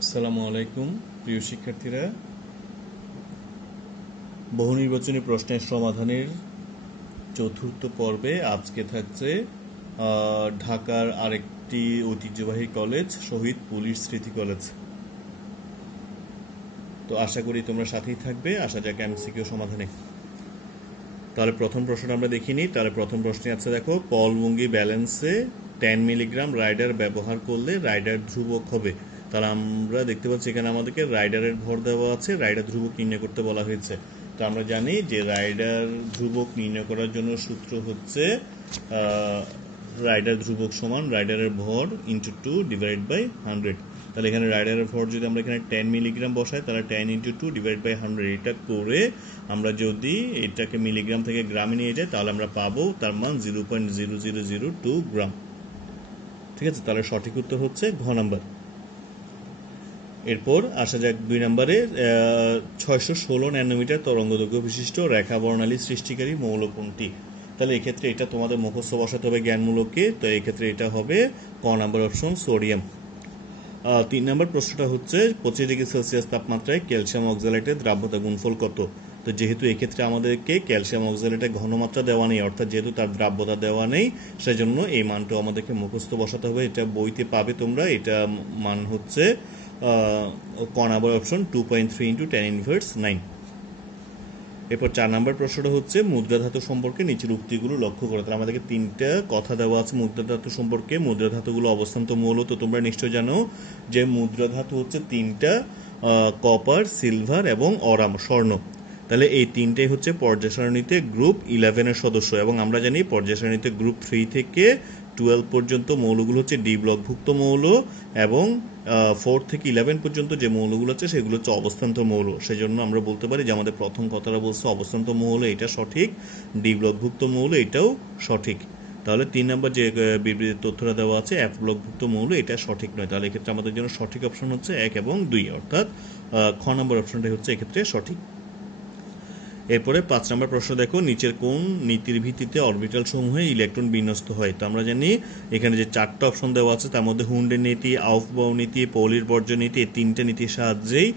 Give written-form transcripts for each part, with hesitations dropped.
আসসালামু আলাইকুম প্রিয় শিক্ষার্থীরা, বহু নির্বাচনী প্রশ্নের সমাধানের চতুর্থ পর্বে আজকে থাকছে ঢাকার আরেকটি ঐতিহ্যবাহী কলেজ, শহীদ পুলিশ স্মৃতি কলেজ। তো আশা করি তোমরা সাথেই থাকবে। আসা যাক এমসিকিউ সমাধানে। তাহলে প্রথম প্রশ্নটা আমরা দেখিনি। তাহলে প্রথম প্রশ্নে আছে, দেখো, পলভঙ্গি ব্যালেন্সে 10 মিলিগ্রাম রাইডার ব্যবহার করলে রাইডার ধ্রুবক হবে। তাহলে আমরা দেখতে পাচ্ছি এখানে আমাদেরকে রাইডারের ভর দেওয়া আছে, রাইডার ধ্রুবক নির্ণয় করতে বলা হয়েছে। তো আমরা জানি যে রাইডার ধ্রুবক নির্ণয় করার জন্য সূত্র হচ্ছে রাইডার ধ্রুবক সমান রাইডারের ভর ইন্টু 2 ডিভাইড বাই 100। তাহলে এখানে রাইডারের ভর যদি আমরা এখানে 10 মিলিগ্রাম বসাই, তাহলে 10 ইন্টু 2 ডিভাইড বাই 100। এটা করে আমরা যদি এটাকে মিলিগ্রাম থেকে গ্রামে নিয়ে যাই, তাহলে আমরা পাবো তার মান 0.0002 গ্রাম। ঠিক আছে, তাহলে সঠিক উত্তর হচ্ছে ঘ নাম্বার। এরপর আসা যাক 2 নম্বরে, 616 ন্যানোমিটার তরঙ্গদৈর্ঘ্য বিশিষ্ট রেখা বর্ণালী সৃষ্টিকারী মৌল কোনটি? তাহলে এক্ষেত্রে এটা তোমাদের মুখস্থ বসাতে হবে জ্ঞানমূলকে। তো এক্ষেত্রে এটা হবে ক নাম্বার অপশন, সোডিয়াম। 3 নম্বর প্রশ্নটা হচ্ছে 25 ডিগ্রি সেলসিয়াস তাপমাত্রায় ক্যালসিয়াম অক্সালেটের দ্রাব্যতা গুণফল কত? তো যেহেতু এক্ষেত্রে আমাদেরকে ক্যালসিয়াম অক্সালেটের ঘনমাত্রা দেওয়া নেই, অর্থাৎ যেহেতু তার দ্রাব্যতা দেওয়া নেই, সেজন্য এই মানটা আমাদেরকে মুখস্থ বসাতে হবে। এটা বইতে পাবে তোমরা। এটা মান হচ্ছে ক নাম্বার অপশন 2.3 × 10⁻৯। এরপর 4 নম্বর প্রশ্নটা হচ্ছে মুদ্রা ধাতু সম্পর্কে নিচের উক্তিগুলো লক্ষ্য করো। তাহলে আমাদেরকে 3টা কথা দেওয়া আছে মুদ্রা ধাতু সম্পর্কে। মুদ্রা ধাতুগুলো অবস্থান্ত মৌল। তো তোমরা নিশ্চয় জানো যে মুদ্রা ধাতু হচ্ছে 3টা, কপার, সিলভার এবং অরাম, স্বর্ণ। তাহলে এই 3টাই হচ্ছে পর্যায় সারণীতে গ্রুপ 11-এর সদস্য, এবং আমরা জানি পর্যায় সারণীতে গ্রুপ 3 থেকে 12 পর্যন্ত মৌলগুলো হচ্ছে ডি ব্লকভুক্ত মৌল, এবং 4 থেকে 11 পর্যন্ত যে মৌলগুলো আছে সেগুলো হচ্ছে অবস্থান্ত মৌল। সেজন্য আমরা বলতে পারি যে আমাদের প্রথম কথাটা বলছে অবস্থান্ত মৌল, এটা সঠিক। ডি ব্লকভুক্ত মৌল, এটাও সঠিক। তাহলে 3 নম্বর যে বিবৃতির তথ্যটা দেওয়া আছে এফ ব্লকভুক্ত মৌল, এটা সঠিক নয়। তাহলে এক্ষেত্রে আমাদের জন্য সঠিক অপশন হচ্ছে 1 এবং 2, অর্থাৎ খ নম্বর অপশনটাই হচ্ছে এক্ষেত্রে সঠিক। এরপরে 5 নম্বর প্রশ্ন দেখো, নিচের কোন নীতির ভিত্তিতে অরবিটাল সমূহে ইলেকট্রন বিন্যস্ত হয়? তো আমরা জানি এখানে যে 4টা অপশন দেওয়া আছে তার মধ্যে হুন্ডের নীতি, আউফবাউ নীতি, পৌলির বর্জ্য নীতি, এই 3টে নীতির সাহায্যেই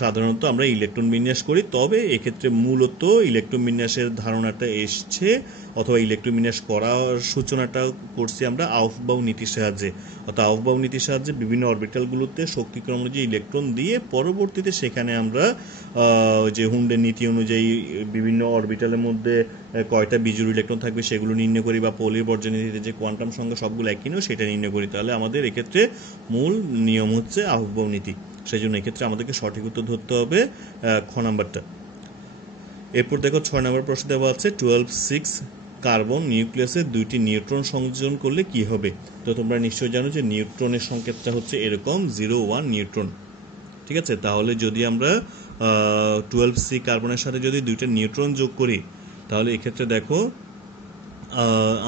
সাধারণত আমরা ইলেকট্রন বিন্যাস করি। তবে এক্ষেত্রে মূলত ইলেকট্রন বিন্যাসের ধারণাটা এসছে, অথবা ইলেকট্রন বিন্যাস করার সূচনাটা করছি আমরা আউফবাউ নীতির সাহায্যে। অর্থাৎ আউফবাউ নীতির সাহায্যে বিভিন্ন অরবিটালগুলোতে শক্তিক্রম অনুযায়ী ইলেকট্রন দিয়ে পরবর্তীতে সেখানে আমরা যে হুন্ডের নীতি অনুযায়ী বিভিন্ন অরবিটালের মধ্যে কয়টা বিজোড় ইলেকট্রন থাকবে সেগুলো নির্ণয় করি, বা পৌলির বর্জ্য নীতিতে যে কোয়ান্টাম সংখ্যা সবগুলো একই নয় সেটা নির্ণয় করি। তাহলে আমাদের এক্ষেত্রে মূল নিয়ম হচ্ছে আউফবাউ নীতি। সেই জন্য এক্ষেত্রে আমাদেরকে সঠিক উত্তর ধরতে হবে খ নাম্বারটা। এরপর দেখো 6 নম্বর প্রশ্ন দেওয়া আছে 12(6) কার্বন নিউক্লিয়াসে 2টি নিউট্রন সংযোজন করলে কি হবে? তো তোমরা নিশ্চয়ই জানো যে নিউট্রনের সংকেতটা হচ্ছে এরকম 0, 1 নিউট্রন। ঠিক আছে, তাহলে যদি আমরা 12(c) কার্বনের সাথে যদি 2টা নিউট্রন যোগ করি, তাহলে এক্ষেত্রে দেখো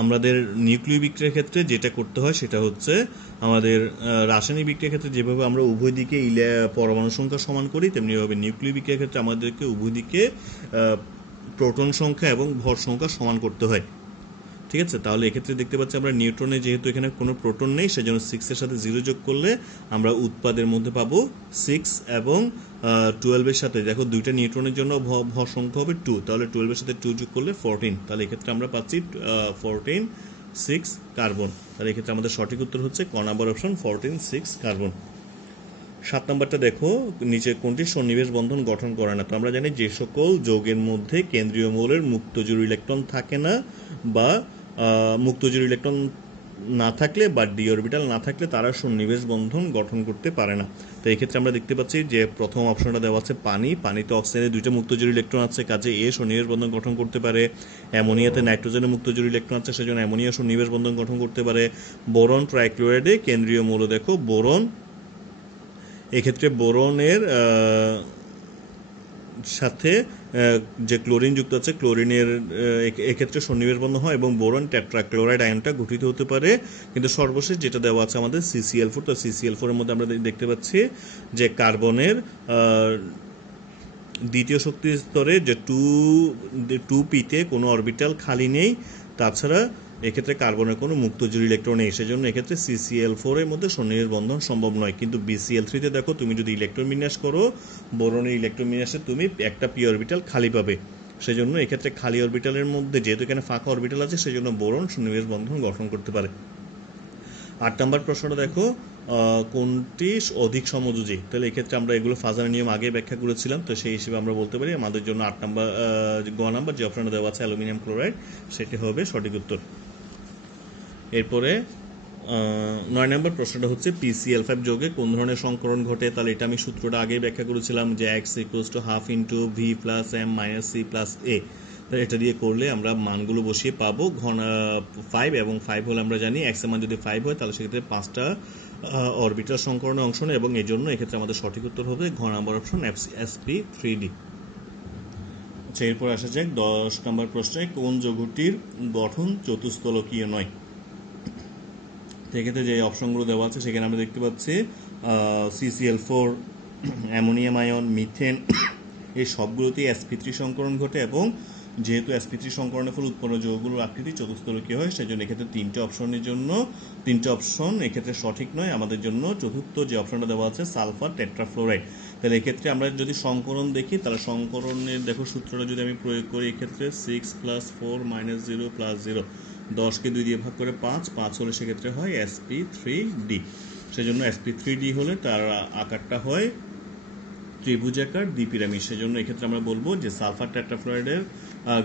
আমাদের নিউক্লিয় বিক্রিয়ার ক্ষেত্রে যেটা করতে হয় সেটা হচ্ছে আমাদের রাসায়নিক বিক্রিয়ার ক্ষেত্রে যেভাবে আমরা উভয় দিকে পরমাণু সংখ্যা সমান করি, তেমনিভাবে নিউক্লিয় বিক্রিয়ার ক্ষেত্রে আমাদেরকে উভয় দিকে প্রোটন সংখ্যা এবং ভর সংখ্যা সমান করতে হয়। ঠিক আছে, তাহলে এক্ষেত্রে দেখতে পাচ্ছি আমরা নিউট্রনে যেহেতু এখানে কোনো প্রোটন নেই, সেজন্য 6-এর সাথে 0 যোগ করলে আমরা উৎপাদের মধ্যে পাবো 6, এবং 12-এর সাথে দেখো 2টা নিউট্রনের জন্য ভর সংখ্যা হবে 2, তাহলে 12-এর সাথে 2 যোগ করলে 14। তাহলে এক্ষেত্রে আমরা পাচ্ছি 14, 6 কার্বন। তাহলে এক্ষেত্রে আমাদের সঠিক উত্তর হচ্ছে ক নাম্বার অপশন, 14, 6 কার্বন। 7 নম্বরটা দেখো, নিচে কোনটি সন্নিবেশ বন্ধন গঠন করে না? তো আমরা জানি যে সকল যৌগের মধ্যে কেন্দ্রীয় মৌলের মুক্তজোড় ইলেকট্রন থাকে না, বা মুক্তজোড় ইলেকট্রন না থাকলে বা ডি অরবিটাল না থাকলে তারা সন্নিবেশ বন্ধন গঠন করতে পারে না। তো এক্ষেত্রে আমরা দেখতে পাচ্ছি যে প্রথম অপশনটা দেওয়া আছে পানি। পানিতে অক্সিজেনের 2টা মুক্তজোড় ইলেকট্রন আছে, কাজে এ সন্নিবেশ বন্ধন গঠন করতে পারে। অ্যামোনিয়াতে নাইট্রোজেনের মুক্তজোড় ইলেকট্রন আছে, সেজন্য অ্যামোনিয়া সন্নিবেশ বন্ধন গঠন করতে পারে। বোরন ট্রাইক্লোরাইডে কেন্দ্রীয় মৌল দেখো বোরন, এক্ষেত্রে বোরনের সাথে যে ক্লোরিন যুক্ত আছে ক্লোরিনের এক্ষেত্রে সন্নিবেশ বন্ধন হয়, এবং বোরন টেট্রাক্লোরাইড আয়নটা গঠিত হতে পারে। কিন্তু সর্বশেষ যেটা দেওয়া আছে আমাদের CCl4, তো CCl4 এর মধ্যে আমরা দেখতে পাচ্ছি যে কার্বনের দ্বিতীয় শক্তি স্তরে যে 2p-তে কোনো অরবিটাল খালি নেই। তাছাড়া এক্ষেত্রে কার্বনের কোনো মুক্ত জোড় ইলেকট্রন নেই, সেজন্য এক্ষেত্রে CCl4 এর মধ্যে সন্নিবেশ বন্ধন সম্ভব নয়। কিন্তু BCl3 তে দেখো তুমি যদি ইলেকট্রন বিন্যাস করো, বোরনের ইলেকট্রন বিন্যাসে তুমি একটা পি অরবিটাল খালি পাবে, সেজন্য এক্ষেত্রে খালি অরবিটালের মধ্যে যেহেতু এখানে ফাঁকা অরবিটাল আছে সেজন্য বোরন সন্নিবেশ বন্ধন গঠন করতে পারে। 8 নম্বর প্রশ্নটা দেখো, কোনটি অধিক সমযোজী? তাহলে এক্ষেত্রে আমরা এগুলো ফাজারের নিয়ম আগে ব্যাখ্যা করেছিলাম, তো সেই হিসেবে আমরা বলতে পারি আমাদের জন্য 8 নম্বর গ নাম্বার যে অপশনটা দেওয়া আছে অ্যালুমিনিয়াম ক্লোরাইড, সেটি হবে সঠিক উত্তর। এরপরে 9 নম্বর প্রশ্নটা হচ্ছে PCl5 যৌগে কোন ধরনের সংকরণ ঘটে? তাহলে এটা আমি সূত্রটা আগেই ব্যাখ্যা করেছিলাম যে x = ½ × V + M - C + A। তো এটা দিয়ে করলে আমরা মানগুলো বসিয়ে পাবো 5, এবং 5 হলে আমরা জানি x এর মান যদি 5 হয় তাহলে সেক্ষেত্রে 5টা অরবিটাল সংকরণে অংশ নেয়, এবং এই জন্য এক্ষেত্রে আমাদের সঠিক উত্তর হবে ঘ নাম্বার অপশন sp3d। আচ্ছা, এরপর আসা যাক 10 নম্বর প্রশ্নে, কোন যৌগটির গঠন চতুষ্কলকীয় নয়? সেক্ষেত্রে যে অপশনগুলো দেওয়া আছে সেখানে আমরা দেখতে পাচ্ছি CCl4, অ্যামোনিয়াম আয়ন, মিথেন, এই সবগুলোতেই sp3 সংকরণ ঘটে, এবং যেহেতু sp3 সংকরণের ফলে উৎপন্ন যৌগগুলোর আকৃতি চতুষ্কলকীয় হয়, সেজন্য এক্ষেত্রে 3টে অপশন এক্ষেত্রে সঠিক নয়। আমাদের জন্য চতুর্থ যে অপশনটা দেওয়া আছে সালফার টেট্রাফ্লোরাইড। তাহলে এক্ষেত্রে আমরা যদি সংকরণ দেখি, তাহলে সংকরণের দেখো সূত্রটা যদি আমি প্রয়োগ করি, এক্ষেত্রে 6 + 4 - 0 + 0, 10কে 2 দিয়ে ভাগ করে 5 হলে সেক্ষেত্রে হয় sp3d। সেজন্য sp3d হলে তার আকারটা হয় ত্রিভুজাকার দ্বিপিরামিড, সেজন্য এক্ষেত্রে আমরা বলবো যে সালফার টেট্রাফ্লোরাইডের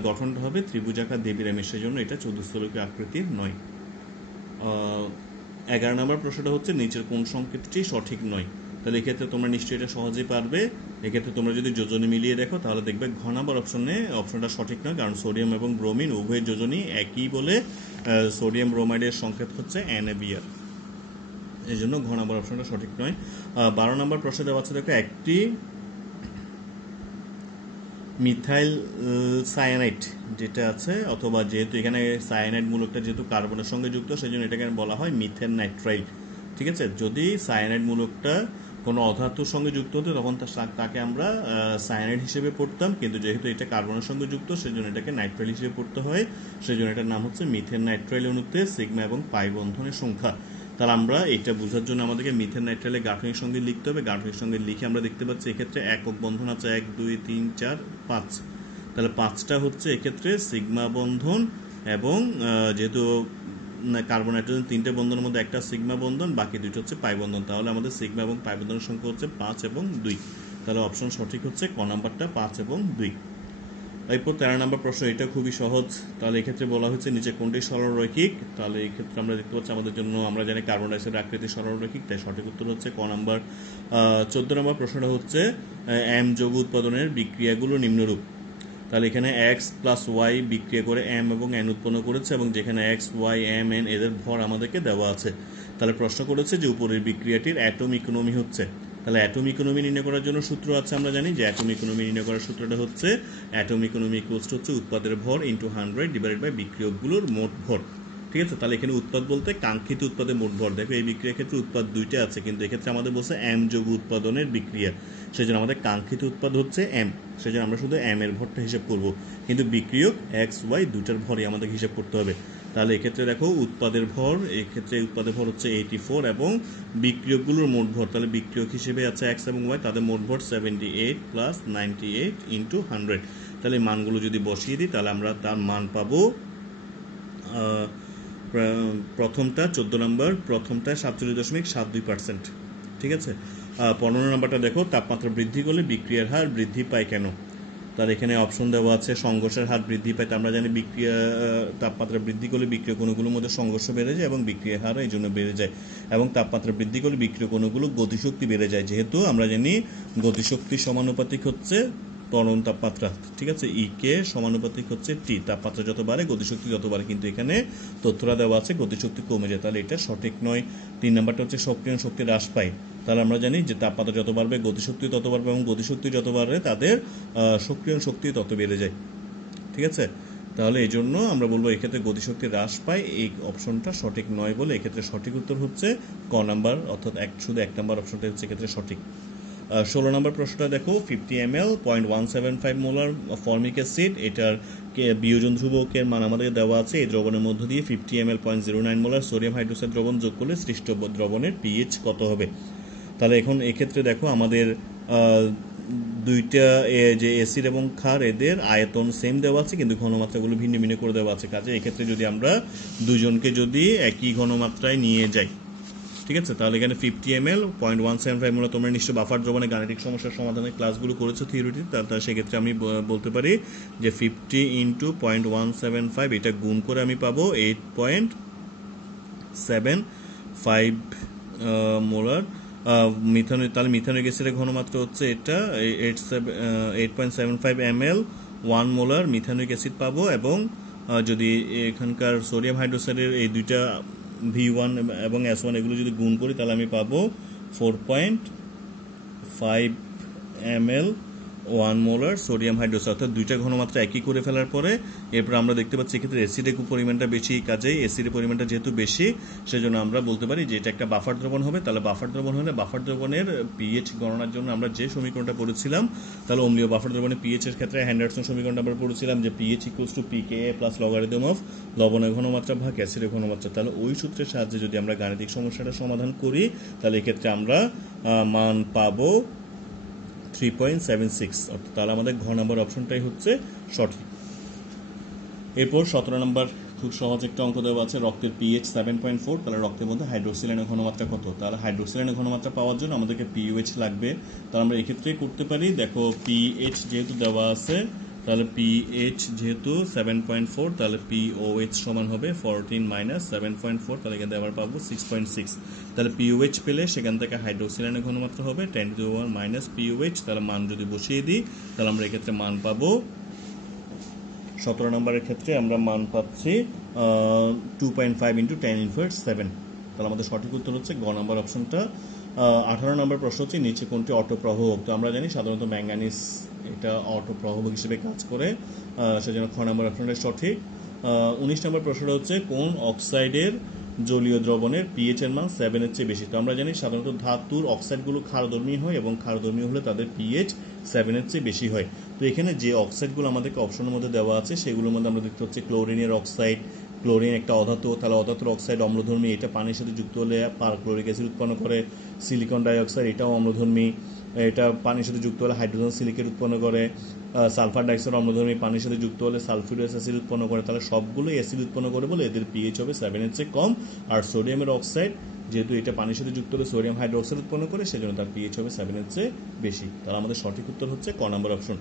গঠনটা হবে ত্রিভুজাকার দ্বিপিরামিড, সেজন্য এটা চতুষ্কলকীয় আকৃতির নয়। 11 নম্বর প্রশ্নটা হচ্ছে নিচের কোন সংকেতটি সঠিক নয়? তাহলে এক্ষেত্রে তোমরা নিশ্চয়ই এটা সহজেই পারবে। এক্ষেত্রে তোমরা যদি যোজনী মিলিয়ে দেখো তাহলে দেখবে ঘ নাম্বার অপশনটা সঠিক নয়, কারণ সোডিয়াম এবং ব্রোমিন উভয় যোজনী একই বলে সোডিয়াম ব্রোমাইডের সংকেত হচ্ছে NaBr, এই জন্য ঘ নাম্বার অপশনটা সঠিক নয়। 12 নম্বর প্রশ্ন দেওয়া আছে দেখো, একটি মিথাইল সায়ানাইড যেটা আছে, অথবা যেহেতু এখানে সায়ানাইড মূলকটা যেহেতু কার্বনের সঙ্গে যুক্ত, সেই জন্য এটাকে বলা হয় মিথেন নাইট্রাইল। ঠিক আছে, যদি সায়ানাইড মূলকটা কোনো অধাতুর সঙ্গে যুক্ত হতো তখন তাকে আমরা সায়ানাইড হিসেবে পড়তাম, কিন্তু যেহেতু এটা কার্বনের সঙ্গে যুক্ত সেজন্য এটাকে নাইট্রাইল হিসেবে পড়তে হয়, সেই জন্য এটার নাম হচ্ছে মিথেন নাইট্রাইল। অণুতে সিগমা এবং পাই বন্ধনের সংখ্যা। তাহলে আমরা এটা বোঝার জন্য আমাদেরকে মিথেন নাইট্রাইলের গাঠনিক সঙ্গে লিখতে হবে। গাঠনিক সঙ্গে লিখে আমরা দেখতে পাচ্ছি এক্ষেত্রে একক বন্ধন আছে 1 2 3 4 5, তাহলে 5টা হচ্ছে এক্ষেত্রে সিগমা বন্ধন, এবং যেহেতু কার্বন নাইট্রোজেন 3টে বন্ধনের মধ্যে একটা সিগমা বন্ধন, বাকি 2টা হচ্ছে পাই বন্ধন, তাহলে আমাদের সিগমা এবং পাই বন্ধনের সংখ্যা হচ্ছে 5 এবং 2। তাহলে অপশন সঠিক হচ্ছে ক নাম্বারটা 5 এবং 2। এরপর 13 নম্বর প্রশ্ন, এটা খুবই সহজ। তাহলে এক্ষেত্রে বলা হচ্ছে নিচে কোনটি সরলরৈখিক? তাহলে এই ক্ষেত্রে আমরা দেখতে পাচ্ছি আমাদের জন্য, আমরা জানি কার্বন ডাইঅক্সাইডের আকৃতি সরলরৈখিক, তাই সঠিক উত্তর হচ্ছে ক নাম্বার। 14 নম্বর প্রশ্নটা হচ্ছে M যৌগ উৎপাদনের বিক্রিয়াগুলো নিম্নরূপ। তাহলে এখানে x + y বিক্রিয়া করে M এবং N উৎপন্ন করেছে, এবং যেখানে x, y, M, N এদের ভর আমাদেরকে দেওয়া আছে। তাহলে প্রশ্ন করেছে যে উপরের বিক্রিয়াটির অ্যাটম ইকোনমি হচ্ছে। তাহলে অ্যাটম ইকোনমি নির্ণয় করার জন্য সূত্র আছে, আমরা জানি যে অ্যাটম ইকোনমি নির্ণয় করার সূত্রটা হচ্ছে অ্যাটম ইকোনমি = হচ্ছে উৎপাদের ভর × 100 / বিক্রিয়কগুলোর মোট ভর। ঠিক আছে, তাহলে এখানে উৎপাদ বলতে কাঙ্ক্ষিত উৎপাদের মোট ভর। দেখো এই বিক্রিয়ার ক্ষেত্রে উৎপাদ 2টা আছে, কিন্তু এক্ষেত্রে আমাদের বলছে M যৌগ উৎপাদনের বিক্রিয়া, সেজন্য আমাদের কাঙ্ক্ষিত উৎপাদ হচ্ছে M, সেজন্য আমরা শুধু M এর ভরটা হিসাব করব, কিন্তু বিক্রিয়ক x, y দুটার ভরই আমাদের হিসাব করতে হবে। তাহলে এক্ষেত্রে দেখো উৎপাদের ভর, এক্ষেত্রে উৎপাদের ভর হচ্ছে 84, এবং বিক্রিয়কগুলোর মোট ভর, তাহলে বিক্রিয়ক হিসেবে আছে x এবং y, তাদের মোট ভর 78 + 98 × 100। তাহলে এই মানগুলো যদি বসিয়ে দিই তাহলে আমরা তার মান পাবো, প্রথমটা 14 নম্বর, প্রথমটা 47.72%। ঠিক আছে, 15 নম্বরটা দেখো, তাপমাত্রা বৃদ্ধি করলে বিক্রিয়ার হার বৃদ্ধি পায় কেন? তার এখানে অপশন দেওয়া আছে সংঘর্ষের হার বৃদ্ধি পায়। আমরা জানি তাপমাত্রা বৃদ্ধি করলে বিক্রিয়ক অণুগুলোর মধ্যে সংঘর্ষ বেড়ে যায় এবং বিক্রিয়ার হার এই জন্য বেড়ে যায়, এবং তাপমাত্রা বৃদ্ধি করলে বিক্রিয়ক অণুগুলো গতিশক্তি বেড়ে যায়, যেহেতু আমরা জানি গতিশক্তি সমানুপাতিক হচ্ছে ত্বরণ তাপমাত্রা। ঠিক আছে, ই কে সমানুপাতিক হচ্ছে টি, তাপমাত্রা যত বাড়ে গতিশক্তি যত বাড়ে, কিন্তু এখানে তথ্যটা দেওয়া আছে গতিশক্তি কমে যায়, তাহলে এটা সঠিক নয়। 3 নাম্বারটা হচ্ছে সক্রিয়ণ শক্তি হ্রাস পায়। তাহলে আমরা জানি যে তাপমাত্রা যত বাড়বে গতিশক্তি তত বাড়বে, এবং গতিশক্তি যত বাড়বে তাদের সক্রিয়ণ শক্তি তত বেড়ে যায়। ঠিক আছে, তাহলে এই জন্য আমরা বলবো এক্ষেত্রে গতিশক্তি হ্রাস পায়, এই অপশনটা সঠিক নয় বলে এক্ষেত্রে সঠিক উত্তর হচ্ছে ক নাম্বার, অর্থাৎ শুধু 1 নাম্বার অপশনটা হচ্ছে এক্ষেত্রে সঠিক। 16 নম্বর প্রশ্নটা দেখো, 50 ml 0.175 মোলার ফর্মিক অ্যাসিড, এটার বিয়োজন ধ্রুবকের মান আমাদের দেওয়া আছে। এই দ্রবণের মধ্য দিয়ে 50 ml 0.09 মোলার সোডিয়াম হাইড্রোক্সাইড দ্রবণ যোগ করলে সৃষ্ট দ্রবণের পিএইচ কত হবে। তাহলে এখন এক্ষেত্রে দেখো আমাদের দুইটা যে অ্যাসিড এবং ক্ষার এদের আয়তন সেম দেওয়া আছে, কিন্তু ঘনমাত্রাগুলো ভিন্ন ভিন্ন করে দেওয়া আছে। কাজে এক্ষেত্রে যদি আমরা দুজনকে যদি একই ঘনমাত্রায় নিয়ে যাই, ঠিক আছে, তাহলে এখানে 50 ml 0.175 মোলার। তোমরা নিশ্চয় বাফার দ্রবণে গাণিতিক সমস্যার সমাধানের ক্লাসগুলো করেছো থিওরিটি, তাহলে সেক্ষেত্রে আমি বলতে পারি যে 50 × 0.175 এটা গুণ করে আমি পাবো 8.75 মোলার মিথানল। তাহলে মিথানলিক অ্যাসিডের ঘনমাত্রা হচ্ছে এটা 8.75 ml 1 মোলার মিথানলিক অ্যাসিড পাবো। এবং যদি এখানকার সোডিয়াম হাইড্রোক্সাইডের এই দুইটা V1 এবং S1 এগুলো যদি গুণ করি তাহলে আমি পাবো 4.5 ml 1 মোলার সোডিয়াম হাইড্রোক্সাইড। অর্থাৎ দুইটা ঘনমাত্রা একই করে ফেলার পরে এরপর আমরা দেখতে পাচ্ছি এক্ষেত্রে অ্যাসিডের পরিমাণটা বেশি, কাজেই অ্যাসিডের পরিমাণটা যেহেতু বেশি সেজন্য আমরা বলতে পারি যে এটা একটা বাফার দ্রবণ হবে। তাহলে বাফার দ্রবণ হলে বাফার দ্রবণের পিএইচ গণনার জন্য আমরা যে সমীকরণটা পড়েছিলাম, তাহলে অম্লীয় বাফার দ্রবণের পিএইচ এর ক্ষেত্রে হেন্ডারসন সমীকরণটা আমরা পড়েছিলাম যে pH = pKa plus logarithm of লবণের ঘনমাত্রা ভাগ অ্যাসিডের ঘনমাত্রা। তাহলে ওই সূত্রের সাহায্যে যদি আমরা গাণিতিক সমস্যাটা সমাধান করি তাহলে এক্ষেত্রে আমরা মান পাবো 3.76। অর্থাৎ তাহলে আমাদের ঘ নাম্বার অপশনটাই হচ্ছে সঠিক। এরপর 17 নম্বর খুব সহজ একটা অঙ্ক দেওয়া আছে, রক্তের পিএইচ 7.4। তাহলে রক্তের মধ্যে হাইড্রোক্সিলেনের ঘনমাত্রা কত। তাহলে হাইড্রোক্সিলেনের ঘনমাত্রা পাওয়ার জন্য আমাদেরকে পিওএইচ লাগবে। তাহলে আমরা এক্ষেত্রে করতে পারি, দেখো পিএইচ যেহেতু দেওয়া আছে, তাহলে পিএইচ যেহেতু 7.4 তাহলে পিওএইচ সমান হবে 14 - 7.4, তাহলে এখানে আবার পাবো 6.6। তাহলে পিওএইচ পেলে সেখান থেকে হাইড্রোক্সিলেনের ঘনমাত্রা হবে 10⁻⁻ পিওএইচ। তাহলে মান যদি বসিয়ে দিই তাহলে আমরা এক্ষেত্রে মান পাবো 17 নম্বরের ক্ষেত্রে আমরা মান পাচ্ছি 2.5 × 10⁻⁷। তাহলে আমাদের সঠিক উত্তর হচ্ছে গ নাম্বার অপশনটা। 18 নম্বর প্রশ্ন হচ্ছে নিচে কোনটি অটোপ্রবাহক। তো আমরা জানি সাধারণত ম্যাঙ্গানিজ এটা অটোপ্রবাহক হিসেবে কাজ করে, সেজন্য খ নাম্বার অপশনটা সঠিক। 19 নম্বর প্রশ্নটা হচ্ছে কোন অক্সাইডের জলীয় দ্রবণের পিএইচ এর মান 7 এর চেয়ে বেশি। তো আমরা জানি সাধারণত ধাতুর অক্সাইডগুলো ক্ষারধর্মী হয় এবং ক্ষারধর্মী হলে তাদের পিএইচ 7 এর চেয়ে বেশি হয়। তো এখানে যে অক্সাইডগুলো আমাদেরকে অপশনের মধ্যে দেওয়া আছে সেগুলোর মধ্যে আমরা দেখতে পাচ্ছি ক্লোরিনের অক্সাইড। ক্লোরিন একটা অধাতু, তাহলে অধাতুর অক্সাইড অম্লধর্মী, এটা পানির সাথে যুক্ত হলে পারক্লোরিক অ্যাসিড উৎপন্ন করে। সিলিকন ডাইঅক্সাইড এটাও অম্লধর্মী, এটা পানির সাথে যুক্ত হলে হাইড্রোজেন সিলিকেট উৎপন্ন করে। সালফার ডাইঅক্সাইড অম্লধর্মী, পানির সাথে যুক্ত হলে সালফিউরিক অ্যাসিড উৎপন্ন করে। তাহলে সবগুলোই অ্যাসিড উৎপন্ন করে বলে এদের পিএইচ হবে 7 এর চেয়ে কম। আর সোডিয়ামের অক্সাইড যেহেতু এটা পানির সাথে যুক্ত হলে সোডিয়াম হাইড্রোক্সাইড উৎপন্ন করে সেজন্য তার পিএইচ হবে 7 এর চেয়ে বেশি। তাহলে আমাদের সঠিক উত্তর হচ্ছে ক নাম্বার অপশন।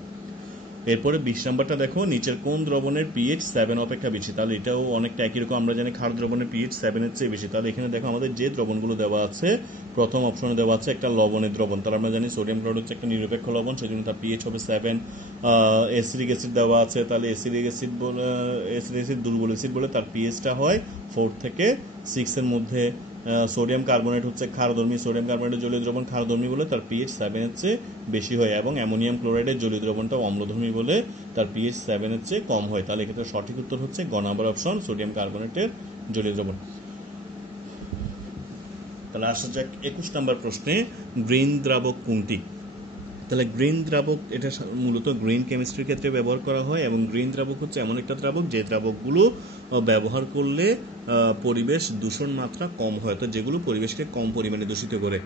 এরপরে 20 নাম্বারটা দেখো, নিচের কোন দ্রবণের পিএইচ 7 অপেক্ষা বেশি। তাহলে এটাও অনেকটা একই রকম, আমরা জানি ক্ষার দ্রবণের পিএইচ 7 এর চেয়ে বেশি। তাহলে এখানে দেখো আমাদের যে দ্রবণগুলো দেওয়া আছে, প্রথম অপশনে দেওয়া আছে একটা লবণের দ্রবণ। তাহলে আমরা জানি সোডিয়াম ক্লোরাইড হচ্ছে একটা নিরপেক্ষ লবণ, সেজন্য তার পিএইচ হবে 7। অ্যাসিডিক অ্যাসিড দেওয়া আছে, তাহলে অ্যাসিডিক অ্যাসিড দুর্বল অ্যাসিড বলে তার পিএইচটা হয় 4 থেকে 6 এর মধ্যে। সোডিয়াম কার্বনেট হচ্ছে ক্ষারধর্মী, সোডিয়াম কার্বনেটের জলীয় দ্রবণ ক্ষারধর্মী বলে তার পিএইচ 7 এর চেয়ে বেশি হয়। এবং অ্যামোনিয়াম ক্লোরাইডের জলীয় দ্রবণটা অম্লধর্মী বলে তার পিএইচ 7 এর চেয়ে কম হয়। তাহলে এক্ষেত্রে সঠিক উত্তর হচ্ছে গ নাম্বার অপশন, সোডিয়াম কার্বনেটের জলীয় দ্রবণ। তাহলে আসা যাক 21 নাম্বার প্রশ্নে, গ্রিন দ্রাবক কোনটি। তাহলে গ্রিন দ্রাবক এটা মূলত গ্রিন কেমিস্ট্রির ক্ষেত্রে ব্যবহার করা হয়। এবং গ্রিন দ্রাবক হচ্ছে এমন একটা দ্রাবক যে দ্রাবকগুলো ব্যবহার করলে পরিবেশ দূষণ মাত্রা কম হয়, তো যেগুলো পরিবেশকে কম পরিমাণে দূষিত করে।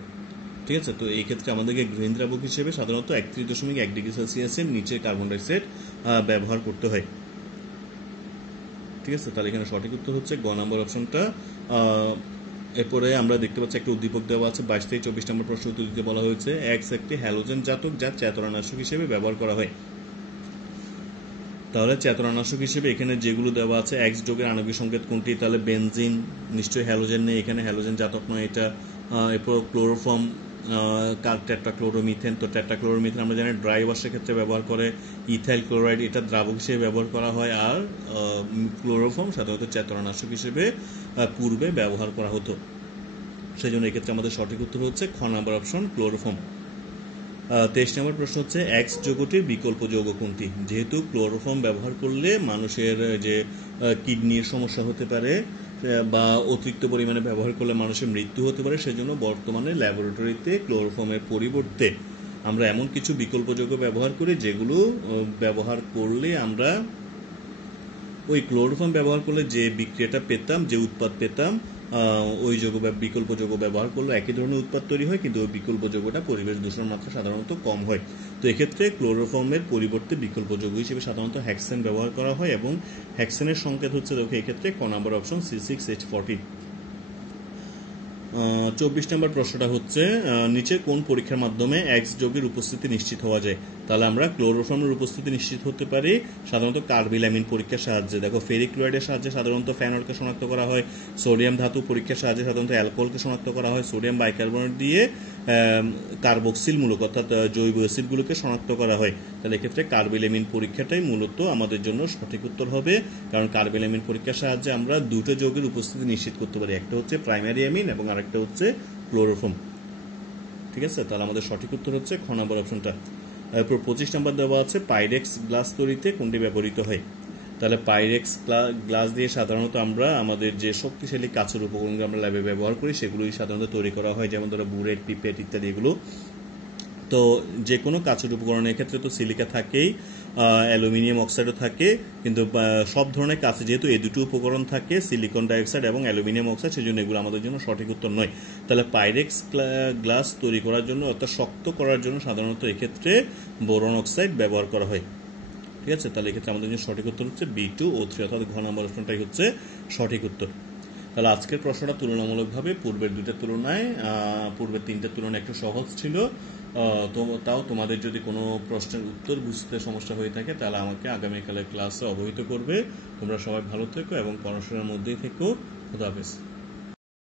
ঠিক আছে, তো এই ক্ষেত্রে আমাদেরকে গ্রিন দ্রাবক হিসেবে সাধারণত 31.1 ডিগ্রি সেলসিয়াসের নিচে কার্বন ডাইঅক্সাইড ব্যবহার করতে হয়। ঠিক আছে, তাহলে এখানে সঠিক উত্তর হচ্ছে গ নাম্বার অপশনটা। এরপরে আমরা দেখতে পাচ্ছি একটা উদ্দীপক দেওয়া আছে, 22 থেকে 24 নম্বর প্রশ্ন উত্তর দিতে বলা হয়েছে এক্স একটি হ্যালোজেন জাতক যা চেতনানাশক হিসেবে ব্যবহার করা হয়। তাহলে চেতনানাশক হিসেবে এখানে যেগুলো দেওয়া আছে, এক্স যোগের আণবিক সংকেত কোনটি। তাহলে বেনজিন, নিশ্চয়ই হ্যালোজেন নেই, এখানে হ্যালোজেন জাতক নয় এটা। এরপর ক্লোরোফর্ম, টেট্রাক্লোরোমিথেন। তো টেট্রাক্লোরোমিথেন আমরা জানি ড্রাই ওয়াশের ক্ষেত্রে ব্যবহার করে। ইথাইল ক্লোরাইড এটা দ্রাবক হিসেবে ব্যবহার করা হয়। আর ক্লোরোফর্ম সাধারণত চেতনানাশক হিসেবে পূর্বে ব্যবহার করা হতো, সেই জন্য এক্ষেত্রে আমাদের সঠিক উত্তর হচ্ছে খ নাম্বার অপশন, ক্লোরোফর্ম। 23 নম্বর প্রশ্ন হচ্ছে এক্স যৌগটির বিকল্প যৌগ কোনটি। যেহেতু ক্লোরোফর্ম ব্যবহার করলে মানুষের যে কিডনির সমস্যা হতে পারে বা অতিরিক্ত পরিমাণে ব্যবহার করলে মানুষের মৃত্যু হতে পারে, সেজন্য বর্তমানে ল্যাবরেটরিতে ক্লোরোফর্মের পরিবর্তে আমরা এমন কিছু বিকল্প যৌগ ব্যবহার করি যেগুলো ব্যবহার করলে আমরা ওই ক্লোরোফর্ম ব্যবহার করলে যে বিক্রিয়াটা পেতাম, যে উৎপাদ পেতাম, ওই যৌগ বা বিকল্প যৌগ ব্যবহার করলে একই ধরনের উৎপাদ তৈরি হয়, কিন্তু ওই বিকল্প যৌগটা পরিবেশ দূষণ মাত্রা সাধারণত কম হয়। তো এক্ষেত্রে ক্লোরোফর্মের পরিবর্তে বিকল্প যৌগ হিসেবে সাধারণত হ্যাক্সেন ব্যবহার করা হয়, এবং হ্যাক্সেনের সংকেত হচ্ছে দেখো এক্ষেত্রে ক নাম্বার অপশন C6H40। 24 নম্বর প্রশ্নটা হচ্ছে নিচে কোন পরীক্ষার মাধ্যমে এক্স যৌগের উপস্থিতি নিশ্চিত হওয়া যায়? তাহলে আমরা ক্লোরোফর্মের উপস্থিতি নিশ্চিত হতে পারি সাধারণত কার্বিলামিন পরীক্ষার সাহায্যে। দেখো ফেরিক ক্লোরাইডের সাহায্যে সাধারণত ফেনলকে শনাক্ত করা হয়, সোডিয়াম ধাতু পরীক্ষার সাহায্যে সাধারণত অ্যালকোহলকে শনাক্ত করা হয়, সোডিয়াম বাইকার্বনেট দিয়ে কার্বক্সিল মূলক অর্থাৎ জৈব অ্যাসিডগুলোকে শনাক্ত করা হয়। তাহলে এক্ষেত্রে কার্বিলামিন পরীক্ষাটাই মূলত আমাদের জন্য সঠিক উত্তর হবে, কারণ কার্বিলামিন পরীক্ষার সাহায্যে আমরা দুটো যৌগের উপস্থিতি নিশ্চিত করতে পারি, একটা হচ্ছে প্রাইমারি অ্যামিন এবং আরেকটা হচ্ছে ক্লোরোফর্ম। ঠিক আছে, তাহলে আমাদের সঠিক উত্তর হচ্ছে খ নম্বর অপশনটা। এরপর 25 নম্বর দেওয়া আছে পাইরেক্স গ্লাস তৈরিতে কোনটি ব্যবহৃত হয়? তাহলে পাইরেক্স গ্লাস দিয়ে সাধারণত আমরা আমাদের যে শক্তিশালী কাচের উপকরণগুলো আমরা ল্যাবে ব্যবহার করি সেগুলোই সাধারণত তৈরি করা হয়, যেমন ধরো বুলেট, পিপেট ইত্যাদি এগুলো। তো যে কোনো কাচের উপকরণের ক্ষেত্রে তো সিলিকা থাকেই, অ্যালুমিনিয়াম অক্সাইডও থাকে, কিন্তু সব ধরনের কাচে যেহেতু এই দুটো উপকরণ থাকে, সিলিকন ডাইঅক্সাইড এবং অ্যালুমিনিয়াম অক্সাইড, সেই জন্য এগুলো আমাদের জন্য সঠিক উত্তর নয়। তাহলে পাইরেক্স গ্লাস তৈরি করার জন্য অর্থাৎ শক্ত করার জন্য সাধারণত এক্ষেত্রে বোরন অক্সাইড ব্যবহার করা হয়। ঠিক আছে, তাহলে এক্ষেত্রে আমাদের জন্য সঠিক উত্তর হচ্ছে B2O3, অর্থাৎ ঘ নম্বর অপশনটাই হচ্ছে সঠিক উত্তর। তাহলে আজকের প্রশ্নটা তুলনামূলকভাবে পূর্বের দুইটার তুলনায়, পূর্বের তিনটার তুলনায় একটু সহজ ছিল। তাও তোমাদের যদি কোনো প্রশ্নের উত্তর বুঝতে সমস্যা হয়ে থাকে তাহলে আমাকে আগামীকালের ক্লাসে অবহিত করবে। তোমরা সবাই ভালো থেকো এবং পড়াশোনার মধ্যেই থেকো। খোদা হাফেজ।